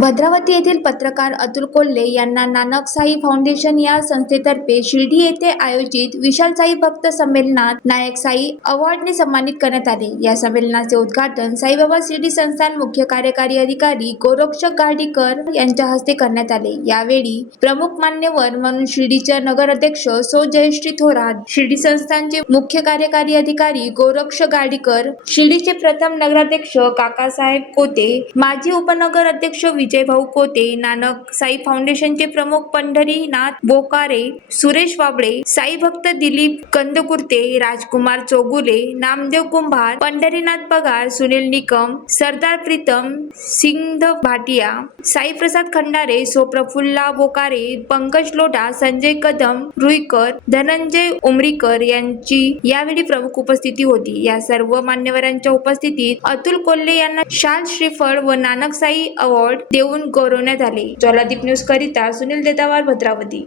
भद्रावती येथील पत्रकार अतुल कोल्हे यांना नानक साई फाउंडेशन या संस्थेतर्फे शिर्डी येथे आयोजित विशाल साई भक्त संमेलनात नायक साई अवॉर्डने सन्मानित करण्यात आले। या संमेलनाचे उद्घाटन साईबाबा शिर्डी संस्थान मुख्य कार्यकारी अधिकारी गोरक्षक गाडीकर यांच्या हस्ते करण्यात आले। यावेळी प्रमुख मान्यवर म्हणून शिर्डीच्या नगराध्यक्ष सौ जयश्री थोरात, शिर्डी संस्थानचे मुख्य कार्यकारी अधिकारी गोरक्षक गाडीकर, शिर्डीचे प्रथम नगराध्यक्ष काकासाहेब कोते, माजी उपनगर अध्यक्ष विजयभाऊ कोते, नानक साई फाउंडेशनचे प्रमुख पंढरीनाथ बोकारे, सुरेश वाबळे, साई भक्त दिलीप कंदकुर्ते, राजकुमार चौगुले, नामदेव कुंभार, पंढरीनाथ पगार, सुनील निकम, सरदार प्रीतम सिंग भाटिया, साई प्रसाद खंडारे, सो प्रफुल्ला बोकारे, पंकज लोढा, संजय कदम रुईकर, धनंजय उमरीकर यांची यावेळी प्रमुख उपस्थिती होती। या सर्व मान्यवरांच्या उपस्थितीत अतुल कोल्हे यांना शाल, श्रीफळ व नानक साई अवॉर्ड देऊन गौरवण्यात आले। ज्वालादीप न्यूज करिता सुनील देदावार, भद्रावती।